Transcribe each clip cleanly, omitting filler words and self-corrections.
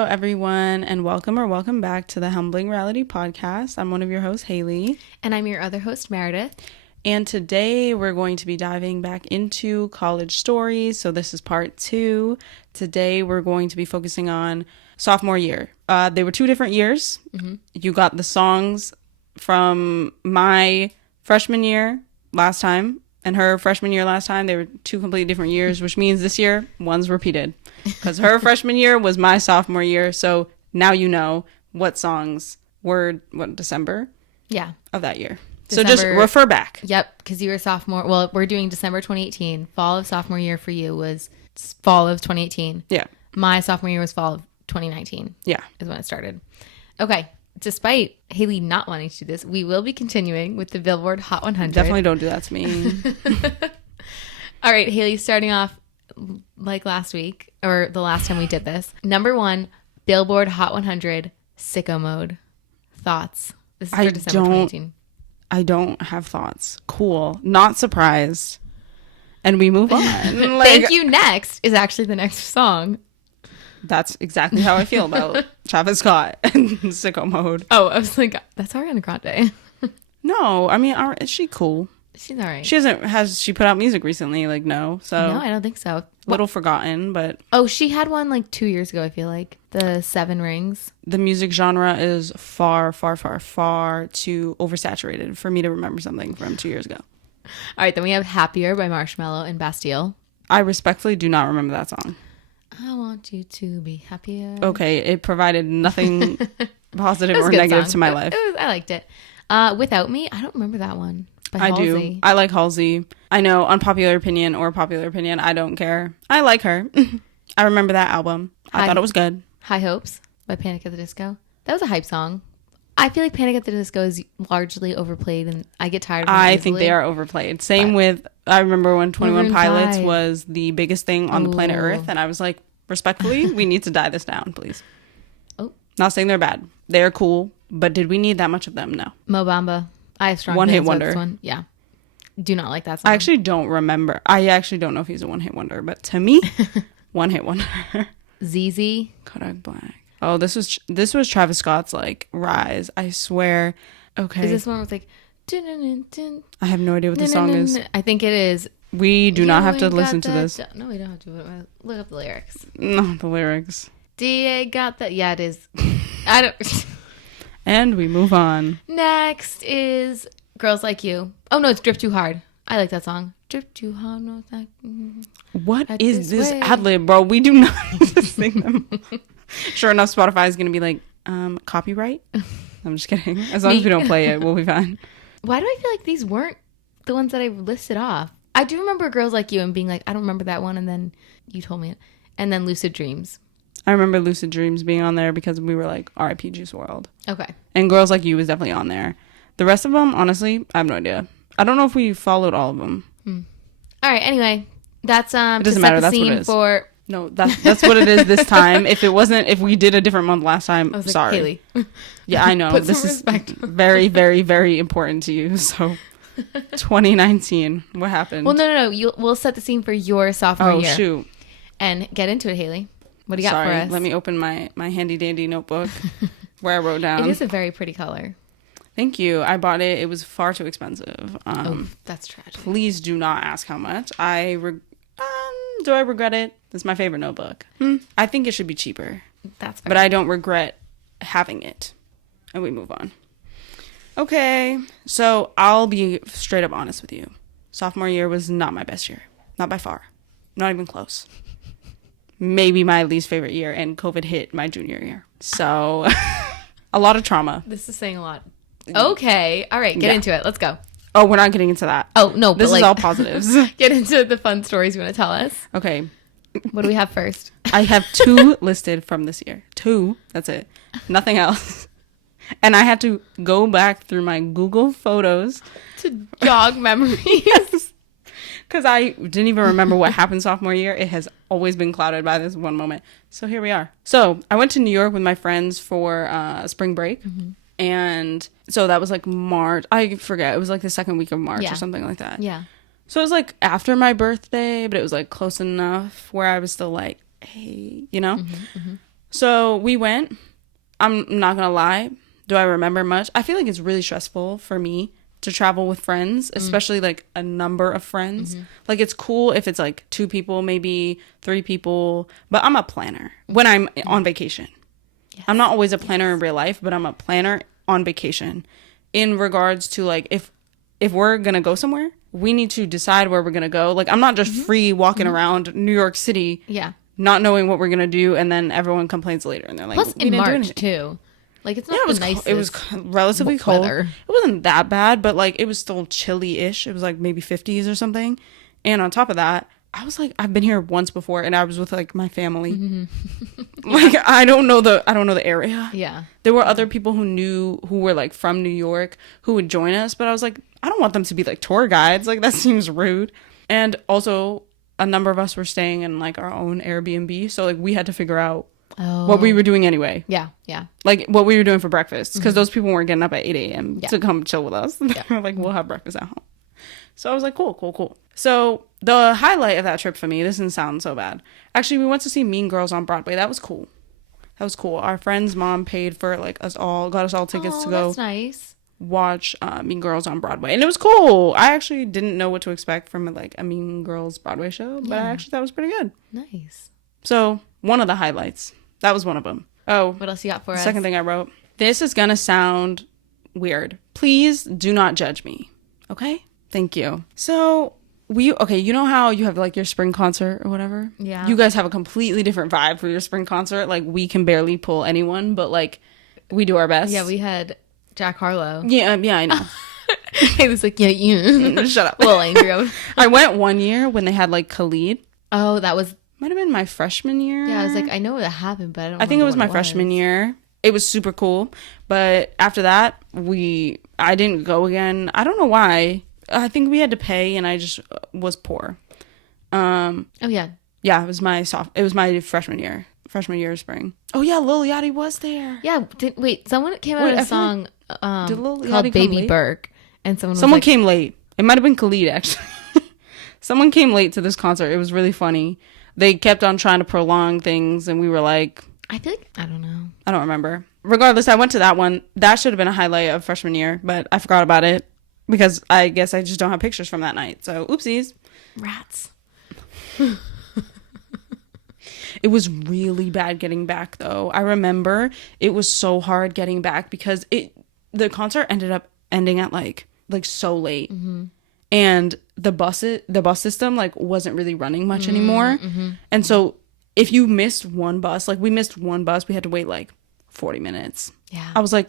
Hello, everyone, and welcome back to the Humbling Reality Podcast. I'm one of your hosts, Haley. And I'm your other host, Meredith. And today we're going to be diving back into college stories. So this is part 2. Today we're going to be focusing on sophomore year. They were 2 different years. Mm-hmm. You got the songs from my freshman year last time and her freshman year last time. They were 2 completely different years, which means this year one's repeated. Because her freshman year was my sophomore year. So now you know what songs were, December? Yeah. Of that year. December, so just refer back. Yep, because you were sophomore. Well, we're doing December 2018. Fall of sophomore year for you was fall of 2018. Yeah. My sophomore year was fall of 2019. Yeah. Is when it started. Okay. Despite Haley not wanting to do this, we will be continuing with the Billboard Hot 100. Definitely don't do that to me. All right, Haley, starting off like last week, or the last time we did this. Number 1, Billboard Hot 100, Sicko Mode. Thoughts? This is for December 2018. I don't have thoughts. Cool. Not surprised. And we move on. Thank You Next is actually the next song. That's exactly how I feel about Travis Scott and Sicko Mode. Oh, I was like, that's Ariana Grande. No, I mean, is she cool? She's all right. Has she put out music recently? Like, no. So no, I don't think so. Little forgotten, but. Oh, she had one like 2 years ago, I feel like. The 7 Rings. The music genre is far, far, far, far too oversaturated for me to remember something from 2 years ago. All right, then we have Happier by Marshmello and Bastille. I respectfully do not remember that song. I want you to be happier. Okay, it provided nothing positive or negative to my life. I liked it. Without Me, I don't remember that one. I do. I like Halsey. I know, unpopular opinion or popular opinion, I don't care. I like her. I remember that album. I thought it was good. High Hopes by Panic at the Disco. That was a hype song. I feel like Panic at the Disco is largely overplayed, and I get tired of it. I think they are overplayed. Same with, I remember when 21 Pilots was the biggest thing on the planet Earth, and I was like, respectfully, we need to die this down, please. Oh. Not saying they're bad. They're cool, but did we need that much of them? No. Mo Bamba. I have strong one-hit wonder. This one. Yeah. Do not like that song. I actually don't remember. I actually don't know if he's a one-hit wonder, but to me, one-hit wonder. ZZ. Kodak Black. Oh, this was Travis Scott's like rise. I swear. Okay. Is this one with like? I have no idea what the song is. I think it is. We do not have to listen to this. No, we don't have to. Look up the lyrics. No, the lyrics. DA got that. Yeah, it is. I don't. And we move on. Next is Girls Like You. Oh no, it's Drip Too Hard. I like that song. Drip Too Hard. No, that. What is this ad-lib, bro? We do not need to sing them. Sure enough, Spotify is going to be like, copyright? I'm just kidding. As long as we don't play it, we'll be fine. Why do I feel like these weren't the ones that I listed off? I do remember Girls Like You and being like, I don't remember that one. And then you told me it. And then Lucid Dreams. I remember Lucid Dreams being on there because we were like, R.I.P. Juice WRLD. Okay. And Girls Like You was definitely on there. The rest of them, honestly, I have no idea. I don't know if we followed all of them. All right. Anyway, that's it doesn't matter. That's what it is. No, that's what it is this time. If we did a different month last time, I was like, sorry. Haley. Yeah, I know. This is very, very, very important to you. So 2019, what happened? Well, no. We'll set the scene for your sophomore year. Oh, shoot. And get into it, Haley. What do you got for us? Let me open my handy dandy notebook where I wrote down. It is a very pretty color. Thank you. I bought it. It was far too expensive. That's tragic. Please do not ask how much. Do I regret it? This is my favorite notebook. I think it should be cheaper. That's fair. But I don't regret having it. And we move on. Okay. So I'll be straight up honest with you. Sophomore year was not my best year. Not by far. Not even close. Maybe my least favorite year, and COVID hit my junior year. So, a lot of trauma. This is saying a lot. Okay. All right. Get into it. Let's go. Oh, we're not getting into that. Oh, no. This is all positives. Get into the fun stories you want to tell us. Okay. What do we have first? I have 2 listed from this year. 2. That's it. Nothing else. And I had to go back through my Google Photos. To jog memories. Yes. Because I didn't even remember what happened sophomore year. It has always been clouded by this one moment. So here we are. So I went to New York with my friends for spring break. Mm-hmm. And so that was like March. I forget. It was like the second week of March or something like that. Yeah. So it was like after my birthday, but it was like close enough where I was still like, hey, you know? Mm-hmm, mm-hmm. So we went. I'm not gonna lie. Do I remember much? I feel like it's really stressful for me to travel with friends, especially like a number of friends. Like it's cool if it's like 2 people, maybe 3 people, but I'm a planner when I'm on vacation. Yes. I'm not always a planner in real life, but I'm a planner on vacation in regards to like if we're going to go somewhere, we need to decide where we're going to go. Like I'm not just free walking around New York City. Yeah. Not knowing what we're going to do and then everyone complains later and they're like, plus in March too. Like it's not it was the nicest. It was relatively cold. Weather. It wasn't that bad, but like it was still chilly-ish. It was like maybe 50s or something. And on top of that, I was like, I've been here once before, and I was with like my family. Like I don't know the area. Yeah. There were other people who were like from New York who would join us, but I was like, I don't want them to be like tour guides. Like that seems rude. And also, a number of us were staying in like our own Airbnb, so like we had to figure out what we were doing anyway. Yeah, yeah. Like what we were doing for breakfast, because those people weren't getting up at 8 a.m. to come chill with us. They were like, we'll have breakfast at home. So I was like, cool. So the highlight of that trip for me, this doesn't sound so bad. Actually, we went to see Mean Girls on Broadway. That was cool. Our friend's mom paid for like got us all tickets to go. That's nice. Watch Mean Girls on Broadway, and it was cool. I actually didn't know what to expect from like a Mean Girls Broadway show, but I actually thought it was pretty good. Nice. So one of the highlights, that was one of them. Oh, what else you got for us? Second thing I wrote, this is gonna sound weird. Please do not judge me. Okay? Thank you. So you know how you have like your spring concert or whatever? Yeah. You guys have a completely different vibe for your spring concert. Like we can barely pull anyone, but like we do our best. Yeah, we had Jack Harlow. Yeah, I know. He was like, yeah. Shut up. A little angry. I went one year when they had like Khalid. Oh, that was... Might have been my freshman year. Yeah, I was like, I know that happened, but I think it was my freshman year. It was super cool. But after that, I didn't go again. I don't know why. I think we had to pay and I just was poor. Oh, yeah. Yeah, it was my freshman year of spring. Oh, yeah, Lil Yachty was there. Yeah. Someone came out with a song called Baby Burke. And someone came late. It might have been Khalid, actually. Someone came late to this concert. It was really funny. They kept on trying to prolong things, and we were like... I feel like... I don't know. I don't remember. Regardless, I went to that one. That should have been a highlight of freshman year, but I forgot about it because I guess I just don't have pictures from that night. So, oopsies. Rats. It was really bad getting back, though. I remember it was so hard getting back because the concert ended up ending at like so late. Mm-hmm. And the bus system like wasn't really running much anymore. Mm-hmm. And so if you missed one bus, like we missed one bus, we had to wait like 40 minutes. Yeah. I was like,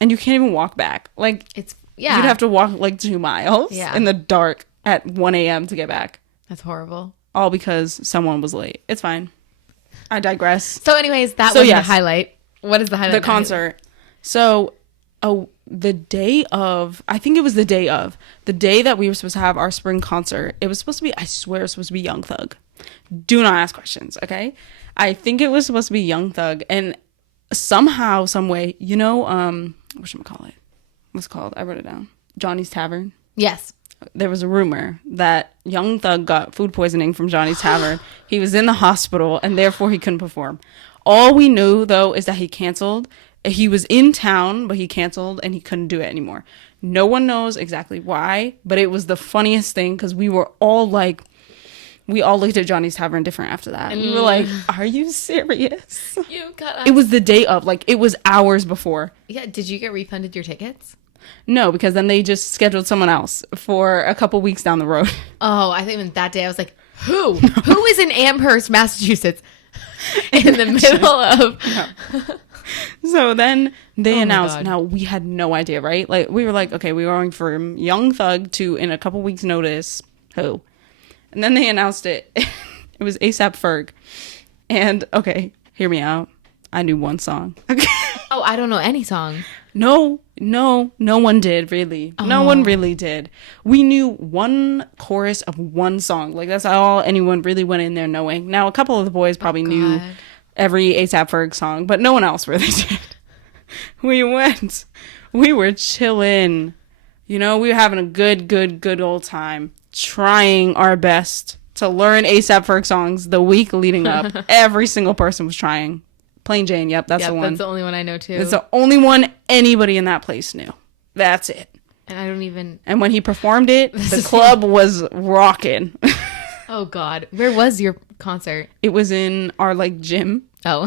and you can't even walk back. Like you'd have to walk like 2 miles in the dark at 1 a.m. to get back. That's horrible. All because someone was late. It's fine. I digress. So anyways, that was the highlight. What is the highlight? The concert. So, the day that we were supposed to have our spring concert, it was supposed to be, I swear it was supposed to be Young Thug. Do not ask questions, okay? I think it was supposed to be Young Thug, and somehow, some way, whatchamacallit? What's it called? I wrote it down. Johnny's Tavern. Yes. There was a rumor that Young Thug got food poisoning from Johnny's Tavern. He was in the hospital, and therefore he couldn't perform. All we knew, though, is that he canceled. He was in town, but he canceled and he couldn't do it anymore. No one knows exactly why, but it was the funniest thing because we all looked at Johnny's Tavern different after that. And we were like, are you serious? It was the day of, like, it was hours before. Yeah, did you get refunded your tickets? No, because then they just scheduled someone else for a couple weeks down the road. Oh, I think that day I was like, who? Who is in Amherst, Massachusetts? In the middle of... So then they announced, now we had no idea, right? Like we were like, okay, we were going from Young Thug to, in a couple weeks notice, who? And then they announced it. It was A$AP Ferg. And okay, hear me out. I knew one song. Okay. Oh, I don't know any song. No one did, really. Oh. No one really did. We knew one chorus of one song. Like that's all anyone really went in there knowing. Now a couple of the boys probably knew every A$AP Ferg song, but no one else really did. We were chilling, we were having a good old time, trying our best to learn A$AP Ferg songs the week leading up. Every single person was trying. Plain Jane, yep, that's the one. That's the only one I know too. It's the only one anybody in that place knew. That's it. And I don't even... And when he performed it, the club was rocking. Oh, God. Where was your concert? It was in our, like, gym. Oh.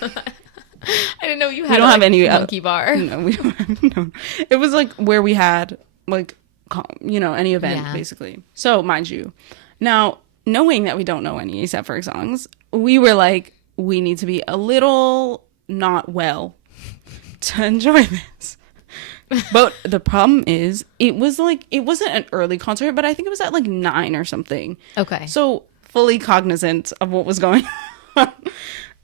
I didn't know you had don't have any monkey bar. No, we don't have... No. It was, like, where we had, like, you know, any event, basically. So, mind you. Now, knowing that we don't know any A$AP Ferg songs, we were like, we need to be a little not well to enjoy this. But the problem is, it was like, it wasn't an early concert, but I think it was at like 9 or something. Okay. So fully cognizant of what was going on.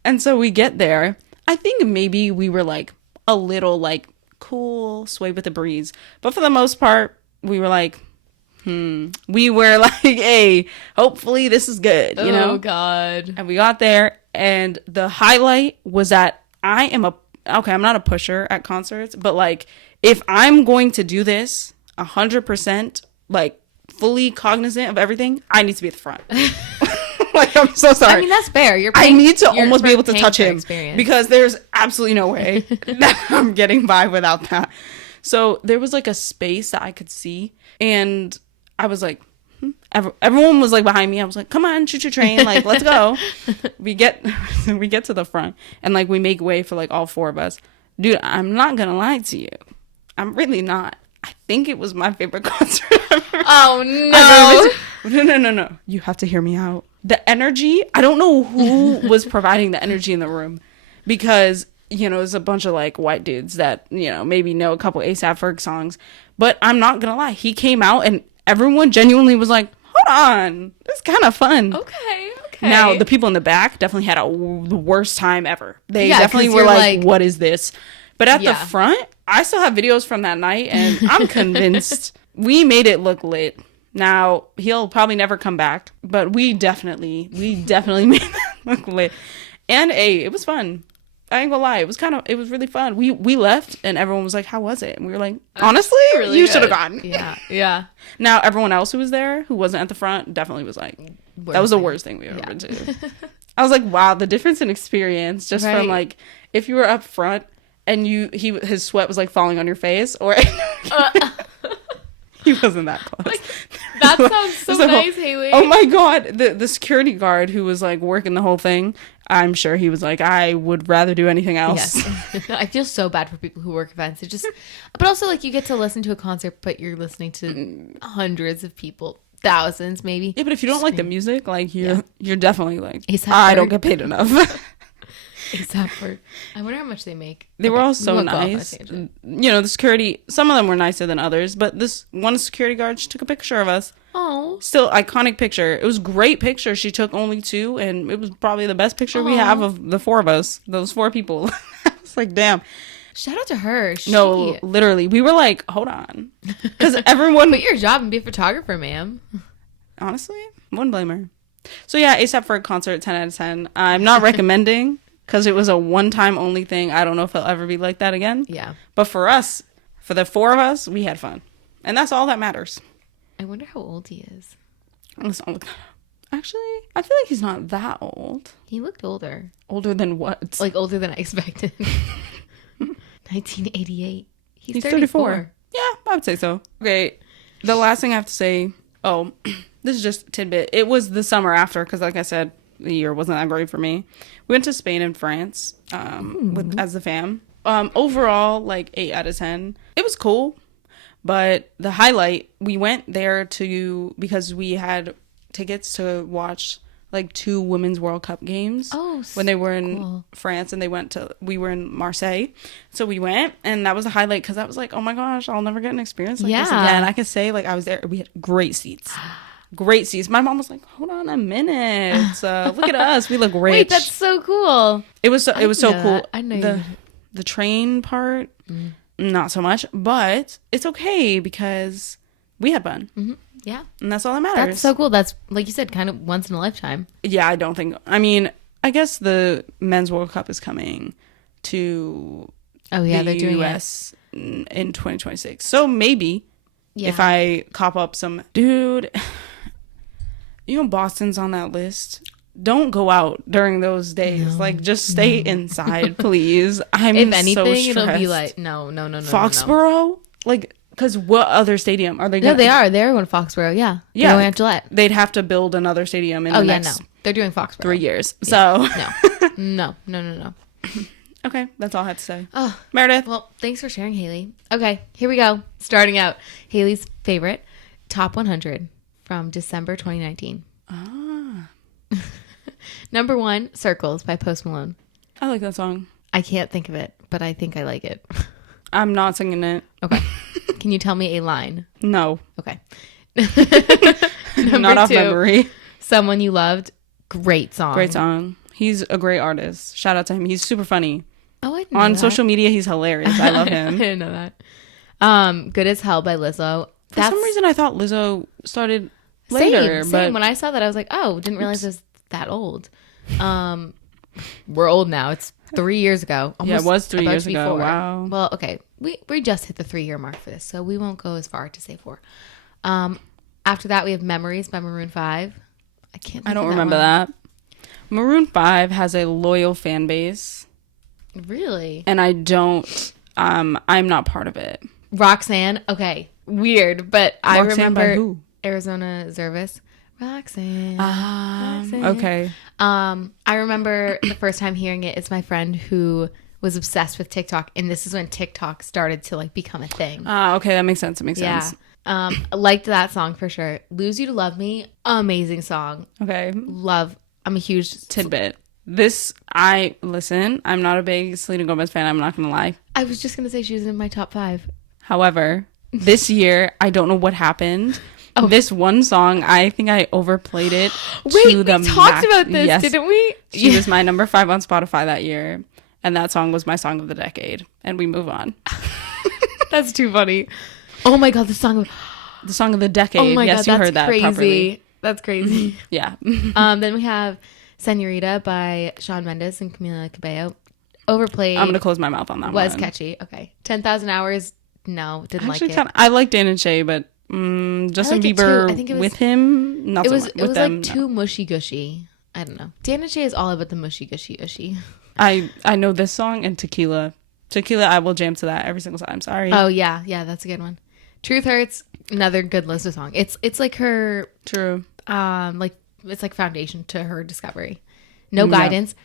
And so we get there. I think maybe we were like a little like cool, sway with the breeze. But for the most part, we were like, we were like, hey, hopefully this is good, you know? Oh, God. And we got there, and the highlight was that I'm not a pusher at concerts, but like, if I'm going to do this 100%, like fully cognizant of everything, I need to be at the front. Like, I'm so sorry. I mean, that's fair. I need to almost be able to touch him experience. because there's absolutely no way that I'm getting by without that. So there was like a space that I could see, and I was like, everyone was like behind me. I was like, come on, shoot your train. Like, let's go. we get to the front, and like we make way for like all 4 of us. Dude, I'm not going to lie to you. I'm really not. I think it was my favorite concert ever. Oh, no. No. You have to hear me out. The energy, I don't know who was providing the energy in the room, because, you know, there's a bunch of like white dudes that, you know, maybe know a couple A$AP Ferg songs, but I'm not going to lie. He came out and everyone genuinely was like, hold on, it's kind of fun. Okay. Now, the people in the back definitely had the worst time ever. They definitely 'cause were you're like, what is this? But at the Yeah. front, I still have videos from that night, and I'm convinced we made it look lit. Now, he'll probably never come back, but we definitely made it look lit. And it was fun. I ain't gonna lie, it was really fun. We left, and everyone was like, how was it? And we were like, honestly, really you good. should have gone. Yeah. Now, everyone else who was there, who wasn't at the front, definitely was like, that was the worst thing we've ever been to. I was like, wow, the difference in experience just from like, if you were up front and his sweat was like falling on your face, or he wasn't that close. Like, that sounds so nice, Haley. Oh my God. The security guard who was like working the whole thing, I'm sure he was like, I would rather do anything else. Yes. I feel so bad for people who work events. But also like you get to listen to a concert, but you're listening to hundreds of people, thousands maybe. Yeah, but if you don't like the music, like you're definitely like, A$AP I Ferg. don't get paid enough. A$AP Ferg. I wonder how much they make. They were all so we won't go off nice. that tangent. You know, the security, some of them were nicer than others, but this one security guard, she took a picture of us. Oh. Still iconic picture. It was a great picture. She took only 2, and it was probably the best picture we have of the 4 of us. Those 4 people. It's like, damn. Shout out to her. No, literally. We were like, hold on. Because everyone... Quit your job and be a photographer, ma'am. Honestly, wouldn't blame her. So yeah, A$AP Ferg concert, 10 out of 10. I'm not recommending, because it was a one-time only thing. I don't know if it'll ever be like that again. Yeah. But for us, for the 4 of us, we had fun. And that's all that matters. I wonder how old he is. Actually, I feel like he's not that old. He looked older. Older than what? Like older than I expected. 1988. He's 34. Yeah, I would say so. Okay, the last thing I have to say, this is just a tidbit. It was the summer after, because like I said, the year wasn't that great for me. We went to Spain and France as the fam. Overall, like 8 out of 10. It was cool. But the highlight, we went there because we had tickets to watch like 2 Women's World Cup games when they were in France, and we were in Marseille. So we went, and that was a highlight, because that was like, oh my gosh, I'll never get an experience like this again. I could say like I was there. We had great seats. Great seats. My mom was like, hold on a minute. Look at us. We look rich. Wait, that's so cool. It was so cool. That. I know the train part. Not so much, but it's okay because we had fun. Mm-hmm. Yeah. And that's all that matters. That's so cool. That's, like you said, kind of once in a lifetime. Yeah, I guess the Men's World Cup is coming to they're the doing US in 2026. So maybe if I cop up some... Dude, Boston's on that list. Don't go out during those days. Just stay inside, please. I'm If anything, so stressed. it'll be like, no. Foxborough? Because what other stadium are they going No, they are. They're going to Foxborough, yeah. Yeah. They're going at Gillette. They'd have to build another stadium in the next They're doing Foxborough. 3 years. Yeah. So. No. Okay, that's all I had to say. Oh, Meredith. well, thanks for sharing, Haley. Okay, here we go. Starting out, Haley's favorite, Top 100 from December 2019. Number 1, Circles by Post Malone. I like that song. I can't think of it, but I think I like it. I'm not singing it. Okay. Can you tell me a line? No. Okay. Not off memory. Someone You Loved. Great song. Great song. He's a great artist. Shout out to him. He's super funny. Oh, I didn't know On that. social media, he's hilarious. I love him. I didn't know that. Good as Hell by Lizzo. For some reason, I thought Lizzo started later. Same. But When I saw that, I was like, oh, didn't realize it was that old. We're old now. It's 3 years ago. Yeah, it was 3 about years to be ago. 4. Wow. Well, okay. We just hit the 3-year mark for this, so we won't go as far to say 4. After that, we have Memories by Maroon 5. I don't remember that. Maroon 5 has a loyal fan base. Really? And I don't, I'm not part of it. Roxanne. Okay. Weird, but I Roxanne by remember who? Arizona Zervis. Roxanne. Okay. I remember the first time hearing it, it's my friend who was obsessed with TikTok, and this is when TikTok started to become a thing. Okay, that makes sense. It makes sense. I liked that song for sure. Lose You to Love Me, amazing song. Okay. I'm a huge tidbit. I'm not a big Selena Gomez fan. I'm not going to lie. I was just going to say she was in my top 5. However, this year, I don't know what happened. Oh. This one song, I think I overplayed it. Wait, we talked about this, yes. Didn't we? She was my number 5 on Spotify that year. And that song was my song of the decade. And we move on. That's too funny. Oh my God, the song of the decade. Oh my yes, God, you heard that crazy. properly. That's crazy. Yeah. Then we have Senorita by Shawn Mendes and Camila Cabello. Overplayed. I'm going to close my mouth on that one. Was catchy. Okay. 10,000 Hours. No, didn't like it. I like Dan and Shay, but Justin Bieber I think it was, with him, not so much. It was them, too mushy gushy. I don't know. Dan and Shay is all about the mushy gushy ushy. I know this song and Tequila. I will jam to that every single time. Sorry. Oh yeah, that's a good one. Truth Hurts, another good Lizzo song. It's like her true. It's like foundation to her discovery. No Guidance.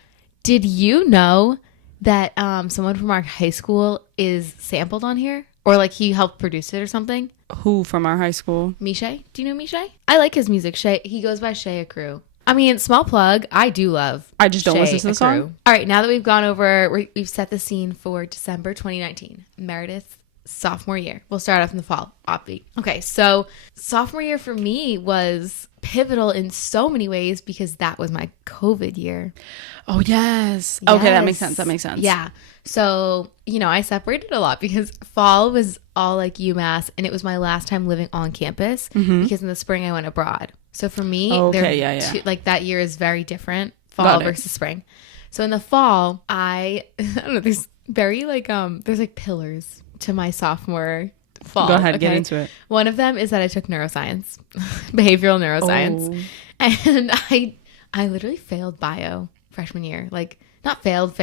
Did you know that someone from our high school is sampled on here, or he helped produce it or something? Who from our high school? Mishay. Do you know Mishay? I like his music. Shay. He goes by Shay Accru. I mean, small plug. I do love. I just don't Shay listen to the song. All right, now that we've gone over, we've set the scene for December 2019. Meredith's sophomore year. We'll start off in the fall. Offbeat. Okay, so sophomore year for me was pivotal in so many ways because that was my COVID year. Oh yes. Okay, that makes sense. Yeah. So I separated a lot because fall was all UMass, and it was my last time living on campus because in the spring I went abroad. So for me, that year is very different, fall versus spring. So in the fall, I don't know, there's very there's pillars to my sophomore fall. Go ahead, get into it. One of them is that I took neuroscience, behavioral neuroscience. And I literally failed bio freshman year. Not failed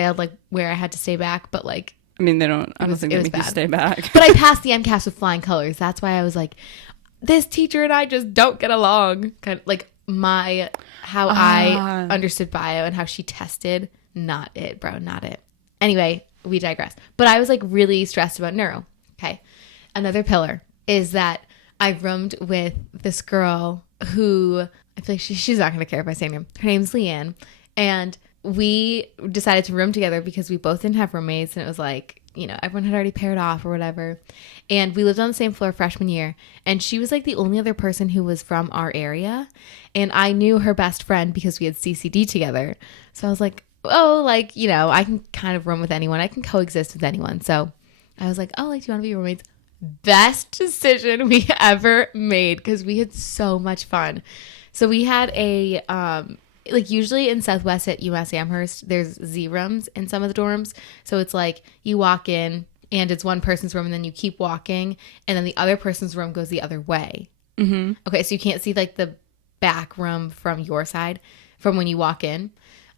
where I had to stay back, but I don't think they make you stay back. But I passed the MCAS with flying colors. That's why I was this teacher and I just don't get along. Kind of how I understood bio and how she tested. Not it, bro. Not it. Anyway, we digress. But I was really stressed about neuro. Okay. Another pillar is that I roomed with this girl who I feel she's not going to care if I say her name. Her name's Leanne. And we decided to room together because we both didn't have roommates. And it was everyone had already paired off or whatever. And we lived on the same floor freshman year. And she was the only other person who was from our area. And I knew her best friend because we had CCD together. So I was I can kind of room with anyone. I can coexist with anyone. So I was do you want to be roommates? Best decision we ever made because we had so much fun. So we had a, usually in Southwest at UMass Amherst, there's Z rooms in some of the dorms. So it's you walk in and it's one person's room and then you keep walking and then the other person's room goes the other way. Mm-hmm. Okay, so you can't see the back room from your side, from when you walk in.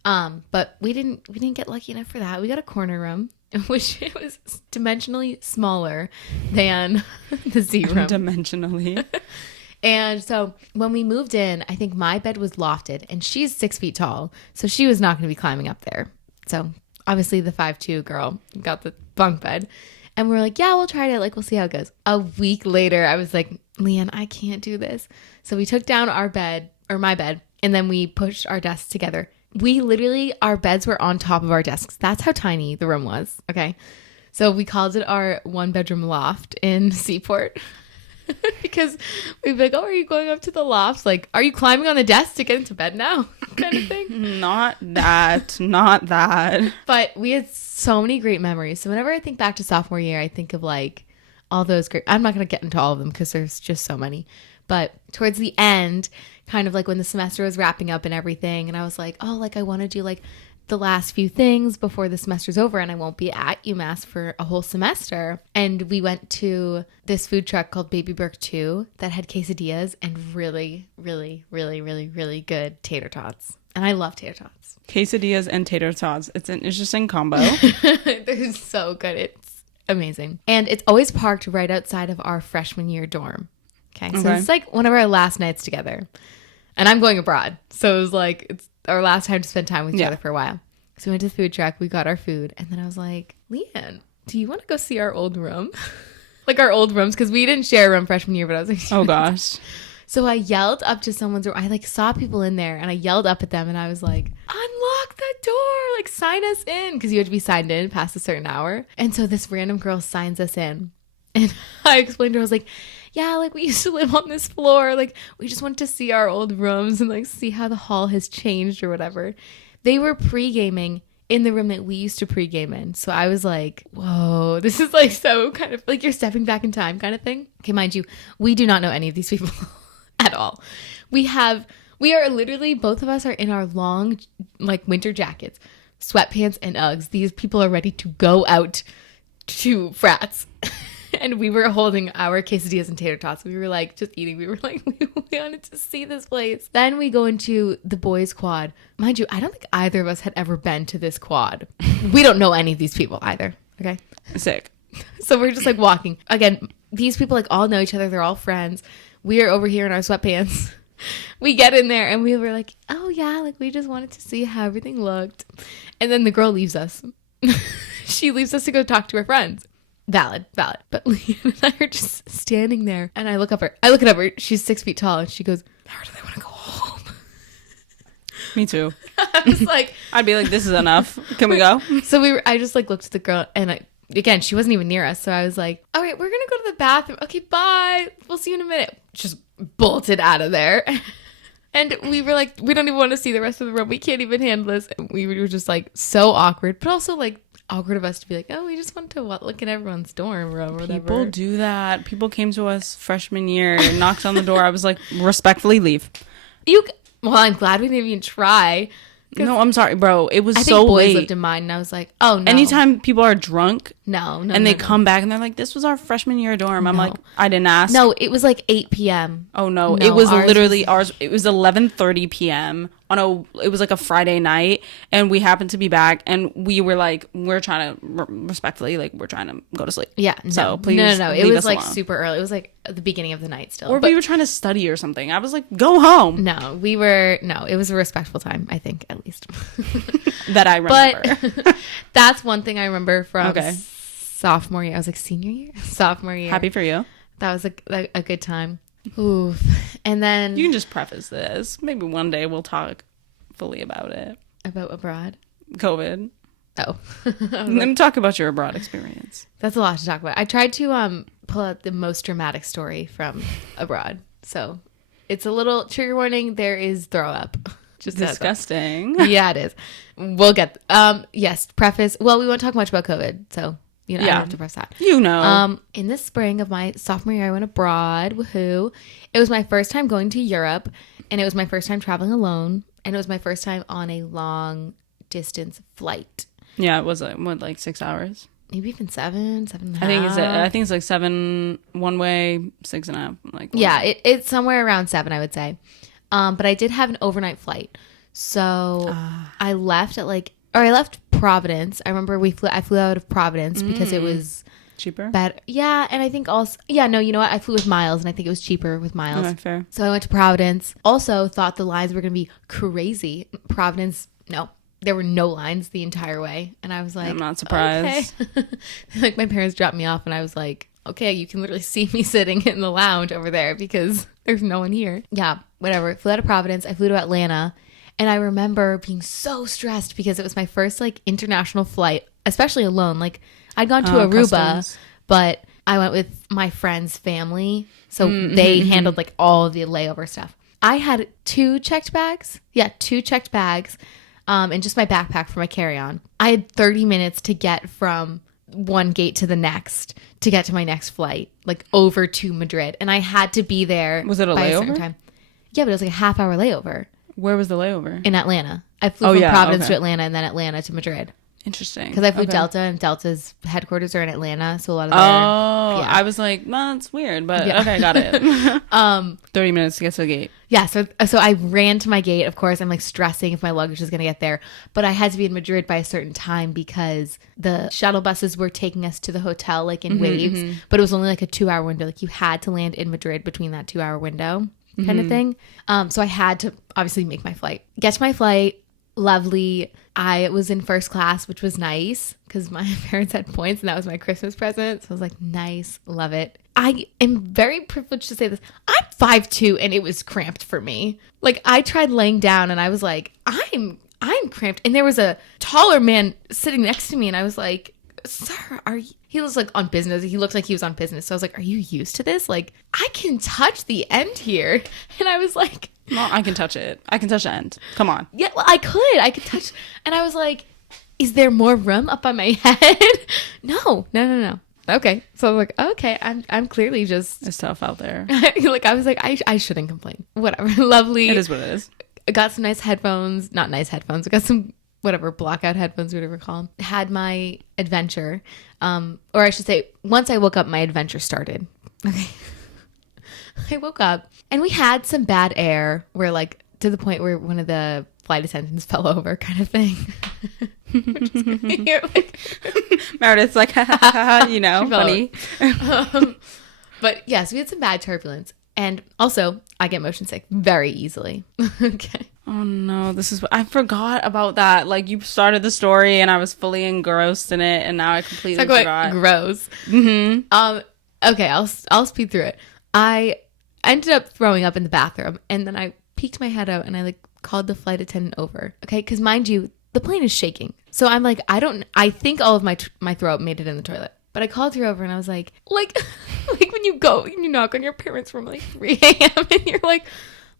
But we didn't get lucky enough for that. We got a corner room, which it was dimensionally smaller than the Z room. Dimensionally. And so when we moved in, I think my bed was lofted, and she's 6 feet tall, so she was not going to be climbing up there. So obviously the 5'2" girl got the bunk bed, and we're like, yeah, we'll try it. Like, we'll see how it goes. A week later, I was like, Leanne, I can't do this. So we took down our bed, or my bed, and then we pushed our desks together. We literally, our beds were on top of our desks. That's how tiny the room was. Okay. So we called it our 1-bedroom loft in Seaport. Because we'd be like, oh, are you going up to the lofts? Like, are you climbing on the desk to get into bed now? Kind of thing. Not that. But we had so many great memories. So whenever I think back to sophomore year, I think of like all those great, I'm not going to get into all of them because there's just so many. But towards the end, kind of like when the semester was wrapping up and everything, and I was like, oh, like I want to do like the last few things before the semester's over and I won't be at UMass for a whole semester. And we went to this food truck called Baby Burke 2 that had quesadillas and really, really, really, really, really good tater tots. And I love tater tots. Quesadillas and tater tots. It's an interesting combo. They're so good. It's amazing. And it's always parked right outside of our freshman year dorm. Okay. So it's like one of our last nights together. And I'm going abroad. So it was like, it's our last time to spend time with each other for a while. So we went to the food truck, we got our food, and then I was like, Leanne, do you want to go see our old room? Like our old rooms, because we didn't share a room freshman year, but I was like, oh gosh. So I yelled up to someone's room. I like saw people in there, and I yelled up at them, and I was like, unlock the door, like sign us in, because you had to be signed in past a certain hour. And so this random girl signs us in. And I explained to her, I was like, yeah, like we used to live on this floor. Like we just went to see our old rooms and like see how the hall has changed or whatever. They were pre-gaming in the room that we used to pre-game in. So I was like, whoa, this is like so kind of like you're stepping back in time kind of thing. Okay, mind you, we do not know any of these people at all. We are literally, both of us are in our long like winter jackets, sweatpants and Uggs. These people are ready to go out to frats. And we were holding our quesadillas and tater tots. We were like just eating. We were like, we wanted to see this place. Then we go into the boys' quad. Mind you, I don't think either of us had ever been to this quad. We don't know any of these people either. Okay. Sick. So we're just like walking. Again, these people like all know each other. They're all friends. We are over here in our sweatpants. We get in there and we were like, oh yeah, like we just wanted to see how everything looked. And then the girl leaves us. She leaves us to go talk to her friends. Valid. But Leanne and I are just standing there, and I look at her. She's 6 feet tall, and she goes, "How do they want to go home?" Me too. I was like, I'd be like, "This is enough. Can we go?" So I just like looked at the girl, and again, she wasn't even near us. So I was like, "All right, we're gonna go to the bathroom. Okay, bye. We'll see you in a minute." Just bolted out of there. And we were like, we don't even want to see the rest of the room. We can't even handle this. And we were just like so awkward, but also like awkward of us to be like, oh, we just want to look at everyone's dorm room or whatever. People do that. People came to us freshman year and knocked on the door. I was like, respectfully leave. Well, I'm glad we didn't even try. No, I'm sorry, bro. It was I so think boys late. lived in mine, and I was like, oh, no. Anytime people are drunk and they come back and they're like, this was our freshman year dorm. I'm like, I didn't ask. No, it was like 8 p.m. Oh, no. It was literally ours. It was 11:30 p.m. It was like a Friday night, and we happened to be back, and we were like, we're trying to respectfully, like, we're trying to go to sleep. Yeah. So please, no. It was like super early. It was like at the beginning of the night still. Or we were trying to study or something. I was like, go home. No, it was a respectful time, I think, at least. That I remember. But that's one thing I remember from sophomore year. I was like, senior year? Sophomore year. Happy for you. That was a good time. Oof. And then you can just preface this. Maybe one day we'll talk fully about it. About abroad? COVID. Oh. Let me talk about your abroad experience. That's a lot to talk about. I tried to pull out the most dramatic story from abroad. So it's a little trigger warning. There is throw up. Just disgusting. Yeah, it is. We'll get yes, preface. Well, we won't talk much about COVID, so I don't have to press that. In the spring of my sophomore year, I went abroad. Woohoo. It was my first time going to Europe, and it was my first time traveling alone, and it was my first time on a long distance flight. Yeah, it was like 6 hours? Maybe even 7 and a half. I think it's like 7 one way, 6.5. Like yeah, it's somewhere around 7, I would say. But I did have an overnight flight. So I left I left Providence. I remember I flew out of Providence because it was cheaper. better. Yeah. And I think also, yeah, no, you know what? I flew with miles and I think it was cheaper with miles. Okay, fair. So I went to Providence. Also thought the lines were going to be crazy. Providence, no. There were no lines the entire way. And I was like, I'm not surprised. Okay. Like my parents dropped me off and I was like, okay, you can literally see me sitting in the lounge over there because there's no one here. Yeah, whatever. Flew out of Providence. I flew to Atlanta. And I remember being so stressed because it was my first like international flight, especially alone. Like I'd gone to Aruba, customs. but I went with my friend's family. So they handled like all of the layover stuff. I had 2 checked bags. Yeah, 2 checked bags. And just my backpack for my carry-on. I had 30 minutes to get from one gate to the next to get to my next flight, like over to Madrid. And I had to be there. Was it a by layover? A certain time. Yeah, but it was like a half-hour layover Where was the layover? in Atlanta. I flew from Providence okay. to Atlanta and then Atlanta to Madrid. Interesting. Because I flew Okay. Delta and Delta's headquarters are in Atlanta. So a lot of their... Oh, yeah. I was like, well, that's weird, but Yeah. okay, got it. 30 minutes to get to the gate. Yeah, so I ran to my gate. Of course, I'm like stressing if my luggage is going to get there. But I had to be in Madrid by a certain time because the shuttle buses were taking us to the hotel like in waves. But it was only like a 2-hour window. Like you had to land in Madrid between that 2-hour window kind of thing. So I had to obviously make my flight. Get to my flight. Lovely. I was in first class, which was nice because my parents had points and that was my Christmas present. So I was like, nice. Love it. I am very privileged to say this. I'm 5'2" and it was cramped for me. Like I tried laying down and I was like, I'm cramped. And there was a taller man sitting next to me and I was like, sir, he was like on business. He looked like he was on business. So I was like, are you used to this? Like I can touch the end here. And I was like, Well, I can touch it. I can touch the end. Come on. yeah, well, I could touch. And I was like, is there more room up on my head? No. Okay. So I was like, okay, I'm clearly just It's tough out there. like, I was like, I shouldn't complain. Whatever. Lovely. It is what it is. I got some nice headphones, not nice headphones. I got some whatever blackout headphones, whatever you call them. Had my adventure, or I should say, once I woke up, my adventure started. Okay. I woke up and we had some bad air where like to the point where one of the flight attendants fell over kind of thing. You're like, Meredith's like, you know, She fell funny. but yes, we had some bad turbulence. And also, I get motion sick very easily. Okay. Oh no, this is I forgot about that. Like you started the story and I was fully engrossed in it and now I completely Talk forgot. about gross. Okay, I'll speed through it. I ended up throwing up in the bathroom and then I peeked my head out and I like called the flight attendant over. Okay, because mind you, the plane is shaking. So I'm like, I think all of my throw up made it in the toilet. But I called her over and I was like like when you go and you knock on your parents' room at like 3 a.m. and you're like,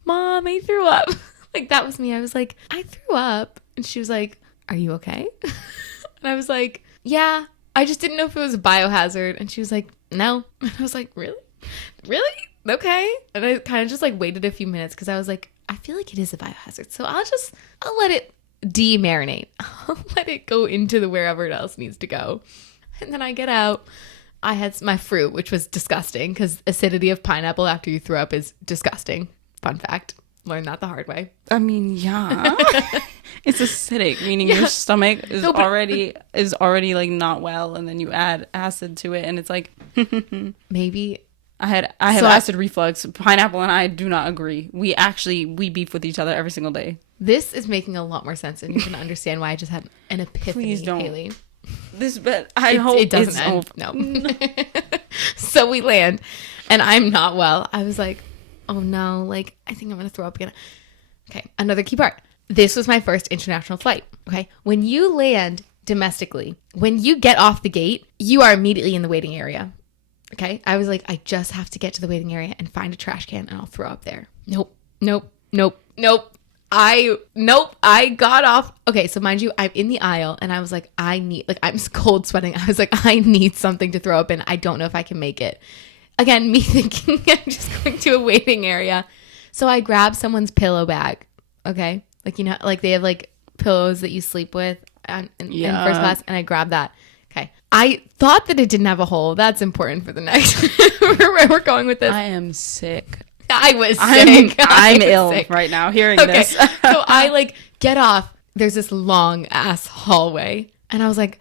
Mom, I threw up. Like that was me. I was like, I threw up. And she was like, are you okay? And I was like, yeah, I just didn't know if it was a biohazard. And she was like, no. And I was like, really? Really? Okay. And I kind of just like waited a few minutes because I was like, I feel like it is a biohazard. So I'll let it de-marinate. I'll let it go into the wherever it else needs to go. And then I get out. I had my fruit, which was disgusting because acidity of pineapple after you throw up is disgusting. Fun fact. Learned that the hard way. I mean, yeah. It's acidic, meaning your stomach is already like not well and then you add acid to it and it's like Maybe I have acid reflux. Pineapple and I do not agree. We beef with each other every single day. this is making a lot more sense and you can understand why I just had an epiphany. Please don't. Haley. But I hope it doesn't it's end. over. No. So we land and I'm not well. I was like, oh no, like I think I'm gonna throw up again. Okay, another key part. This was my first international flight. Okay, when you land domestically, when you get off the gate, you are immediately in the waiting area. Okay, I was like, I just have to get to the waiting area and find a trash can and I'll throw up there. Nope. I got off. Okay, so mind you, I'm in the aisle and I was like, I'm cold sweating. I was like, I need something to throw up in. I don't know if I can make it. Again, me thinking I'm just going to a waiting area. So I grabbed someone's pillow bag. Okay. Like, you know, like they have like pillows that you sleep with in first class. And I grabbed that. Okay. I thought that it didn't have a hole. That's important for the next. We're going with this. I am sick. I was sick. I'm I was ill sick. right now hearing Okay. this. So I like get off. There's this long ass hallway. And I was like,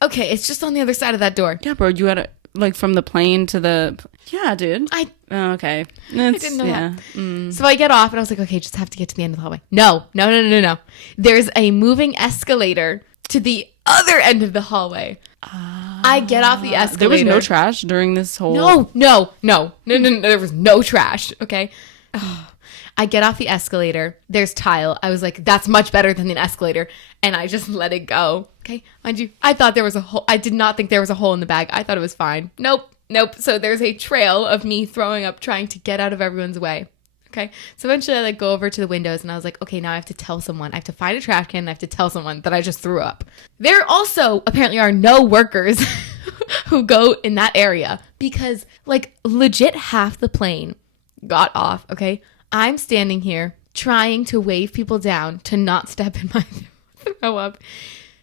okay, it's just on the other side of that door. Yeah, bro, you had to, like, from the plane to the... Yeah, dude. Oh, okay. I didn't know that. So I get off and I was like, okay, just have to get to the end of the hallway. No. There's a moving escalator to the other end of the hallway. I get off the escalator. There was no trash during this whole... No. There was no trash. Okay. I get off the escalator. There's tile. I was like, that's much better than an escalator. And I just let it go. Okay. Mind you, I thought there was a hole. I did not think there was a hole in the bag. I thought it was fine. Nope. So there's a trail of me throwing up, trying to get out of everyone's way. Okay. So eventually I like go over to the windows and I was like, okay, now I have to tell someone. I have to find a trash can and I have to tell someone that I just threw up. There also apparently are no workers who go in that area because like legit half the plane got off. Okay. I'm standing here trying to wave people down to not step in my throw up.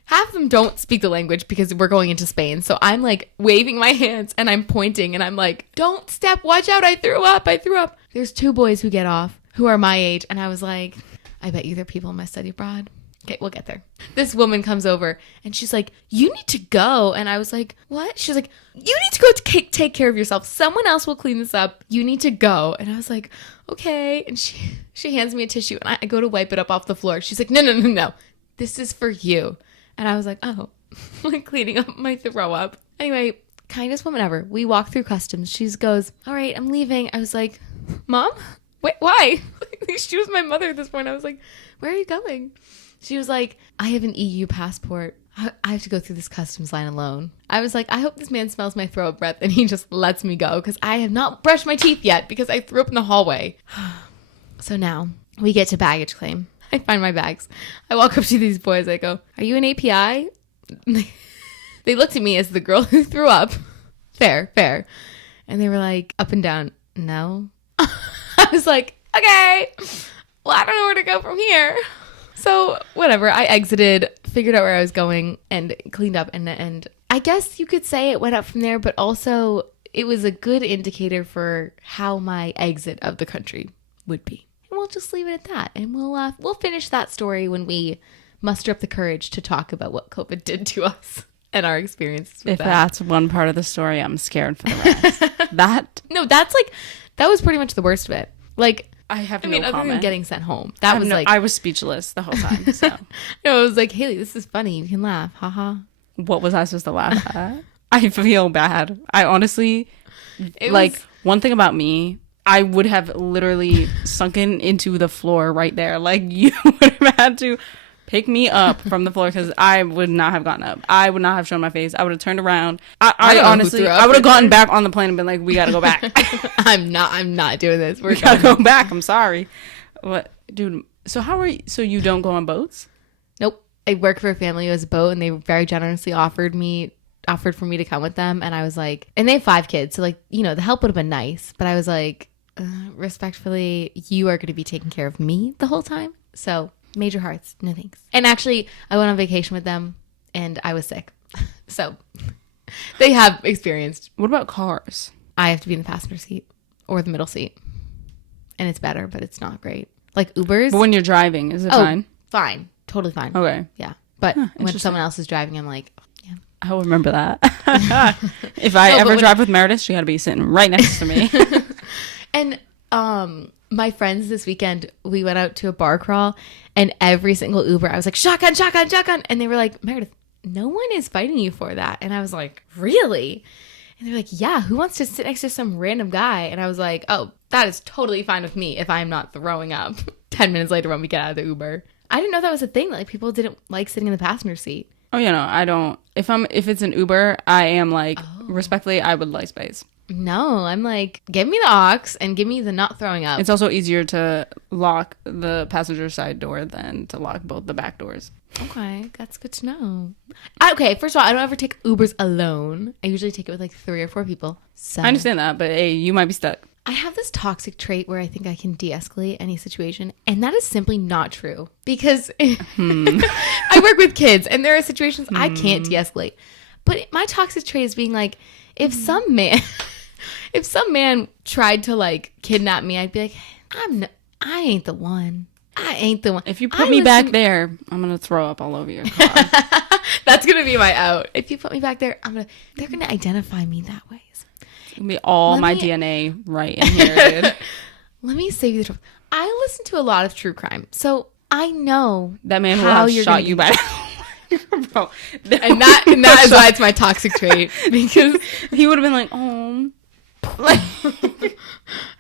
Half of them don't speak the language because we're going into Spain. So I'm like waving my hands and I'm pointing and I'm like, don't step, watch out, I threw up. There's 2 boys who get off who are my age. And I was like, I bet you they're people in my study abroad. Okay, we'll get there. This woman comes over and she's like, you need to go. And I was like, what? She's like, you need to go take care of yourself. Someone else will clean this up. You need to go. And I was like, okay. And she hands me a tissue and I go to wipe it up off the floor. She's like, no. This is for you. And I was like, oh, like cleaning up my throw up. Anyway, kindest woman ever. We walk through customs. She goes, all right, I'm leaving. I was like, Mom? Wait, why? She was my mother at this point. I was like, where are you going? She was like, I have an EU passport. I have to go through this customs line alone. I was like, I hope this man smells my throw up breath and he just lets me go because I have not brushed my teeth yet because I threw up in the hallway. So now we get to baggage claim. I find my bags. I walk up to these boys. I go, are you an API? They looked at me as the girl who threw up. Fair. And they were like, up and down. No. I was like, okay. Well, I don't know where to go from here. So whatever, I exited, figured out where I was going and cleaned up. And I guess you could say it went up from there, but also it was a good indicator for how my exit of the country would be. And we'll just leave it at that. And we'll finish that story when we muster up the courage to talk about what COVID did to us and our experiences with that. If that's one part of the story, I'm scared for the rest. No, that was pretty much the worst of it. Like, I mean, no other comment. than getting sent home. That was I was speechless the whole time. So no, I was like, Haley, this is funny. You can laugh. Haha. What was I supposed to laugh at? I feel bad. I honestly, one thing about me, I would have literally sunken into the floor right there. Like, you would have had to pick me up from the floor because I would not have gotten up. I would not have shown my face. I would have turned around. I honestly, I would have gotten back on the plane and been like, we got to go back. I'm not doing this. We got to go back. I'm sorry. What, dude? So so you don't go on boats? Nope. I work for a family who has a boat and they very generously offered for me to come with them. And I was like, and they have 5 kids. So like, the help would have been nice. But I was like, respectfully, you are going to be taking care of me the whole time. So major hearts, no thanks. And actually, I went on vacation with them and I was sick. So they have experienced. What about cars? I have to be in the passenger seat or the middle seat. And it's better, but it's not great. Like Ubers. But when you're driving, is it fine? Fine. Totally fine. Okay. Yeah. But when someone else is driving, I'm like, yeah. I'll remember that. If I ever drive with Meredith, she got to be sitting right next to me. And my friends this weekend, we went out to a bar crawl and every single Uber, I was like, shotgun. And they were like, Meredith, no one is fighting you for that. And I was like, really? And they're like, yeah, who wants to sit next to some random guy? And I was like, oh, that is totally fine with me if I'm not throwing up 10 minutes later when we get out of the Uber. I didn't know that was a thing. Like people didn't like sitting in the passenger seat. Oh, I don't. If it's an Uber, I am like, respectfully, I would like space. No, I'm like, give me the aux and give me the not throwing up. It's also easier to lock the passenger side door than to lock both the back doors. Okay, that's good to know. Okay, first of all, I don't ever take Ubers alone. I usually take it with like 3 or 4 people. So I understand that, but hey, you might be stuck. I have this toxic trait where I think I can de-escalate any situation, and that is simply not true. Because I work with kids, and there are situations I can't de-escalate. But my toxic trait is being like, if some man... If some man tried to like kidnap me, I'd be like, I ain't the one. I ain't the one. If you put me back there, I'm gonna throw up all over your car. That's gonna be my out. If you put me back there, they're gonna identify me that way. It's gonna be all my DNA right in here, dude. Let me save you the trouble. I listen to a lot of true crime, so I know that man will have shot you by now. Bro, and that is why it's my toxic trait, because he would have been like, oh, like,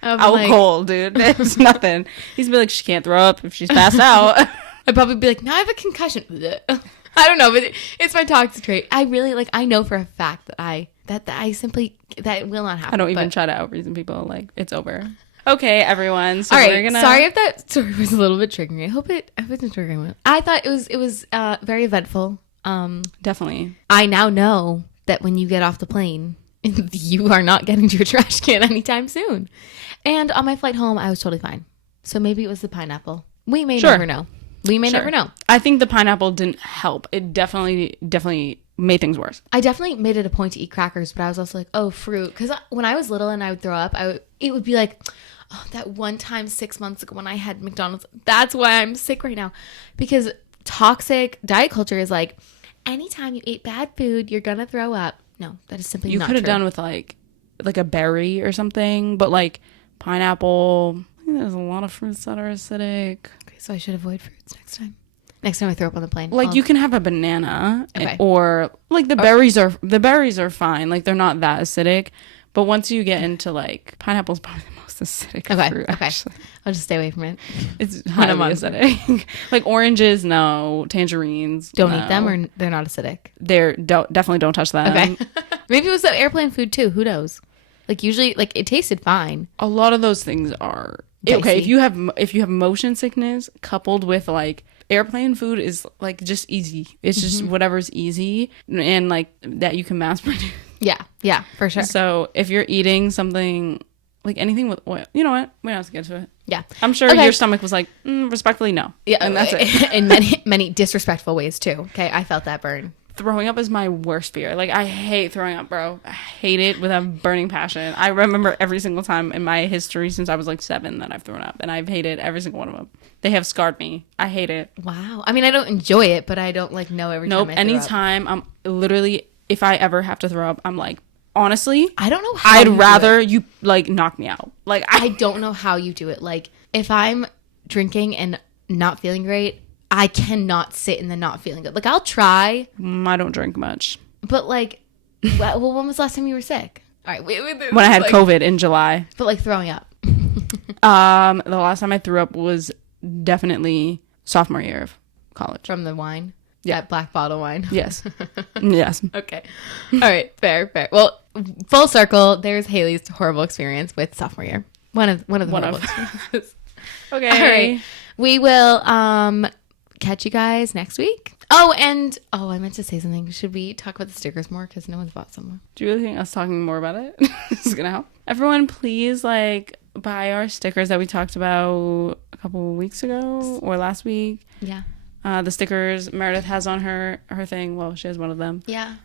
out cold, dude. There's nothing. He's be like, she can't throw up if she's passed out. I'd probably be like, now I have a concussion. I don't know, but it's my toxic trait. I really I know for a fact that that will not happen. I don't even try to out-reason people. Like, it's over. Okay, everyone. So all right. we're gonna. Sorry if that story was a little bit triggering. I hope it wasn't triggering. I thought it was very eventful. Definitely. I now know that when you get off the plane, you are not getting to a trash can anytime soon. And on my flight home, I was totally fine. So maybe it was the pineapple. We may never know. We may never know. I think the pineapple didn't help. It definitely made things worse. I definitely made it a point to eat crackers, but I was also like, oh, fruit. Because when I was little and I would throw up, it would be like, oh, that one time 6 months ago when I had McDonald's. That's why I'm sick right now. Because toxic diet culture is like, anytime you eat bad food, you're going to throw up. No, that is simply not true. You could have done with like a berry or something, but like pineapple, I think there's a lot of fruits that are acidic. Okay, so I should avoid fruits next time. Next time I throw up on the plane. Like, you can have a banana, or like the berries are fine. Like, they're not that acidic. But once you get into like, pineapple's probably the most acidic fruit. Okay, actually. I'll just stay away from it. It's highly acidic. Like oranges, no. Tangerines, don't eat them, or they're not acidic. Definitely don't touch them. Okay. Maybe it was that airplane food too. Who knows? Like, usually, like, it tasted fine. A lot of those things are dicey. Okay. If you have motion sickness coupled with like, airplane food is like just easy. It's just whatever's easy and like that you can mass produce. Yeah, for sure. So if you're eating something like anything with oil, you know what? We don't have to get to it. Yeah, I'm sure your stomach was like, respectfully, no. Yeah, and that's it. In many disrespectful ways too. Okay, I felt that burn. Throwing up is my worst fear. Like, I hate throwing up, bro. I hate it with a burning passion. I remember every single time in my history since I was like 7 that I've thrown up, and I've hated every single one of them. They have scarred me. I hate it. Wow. I mean, I don't enjoy it, but I don't like know every time I throw anytime I'm literally, if I ever have to throw up, I'm like, honestly, I don't know how I'd rather you like knock me out. Like, I don't know how you do it. Like, if I'm drinking and not feeling great, I cannot sit in the not feeling good. Like, I'll try. I don't drink much. But like, well, when was the last time you were sick? All right, when I had COVID in July. But like throwing up. The last time I threw up was definitely sophomore year of college. From the wine? Yeah. That black bottle wine? Yes. Yes. Okay. All right. Fair. Well, full circle, there's Haley's horrible experience with sophomore year. One of the horrible experiences. Okay. All right. We will catch you guys next week. I meant to say something. Should we talk about the stickers more? Because no one's bought some more. Do you really think us talking more about it is going to help? Everyone, please, like, buy our stickers that we talked about a couple weeks ago or last week. Yeah. The stickers Meredith has on her thing. Well, she has one of them. Yeah.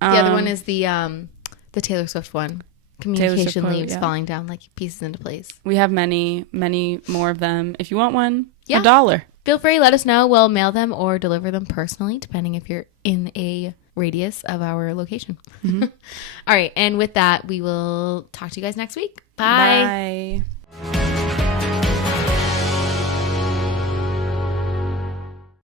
The other one is the Taylor Swift one. Communication leaves falling down like pieces into place. We have many, many more of them. If you want one, yeah. $1. Feel free, let us know. We'll mail them or deliver them personally, depending if you're in a radius of our location. Mm-hmm. All right. And with that, we will talk to you guys next week. Bye. Bye.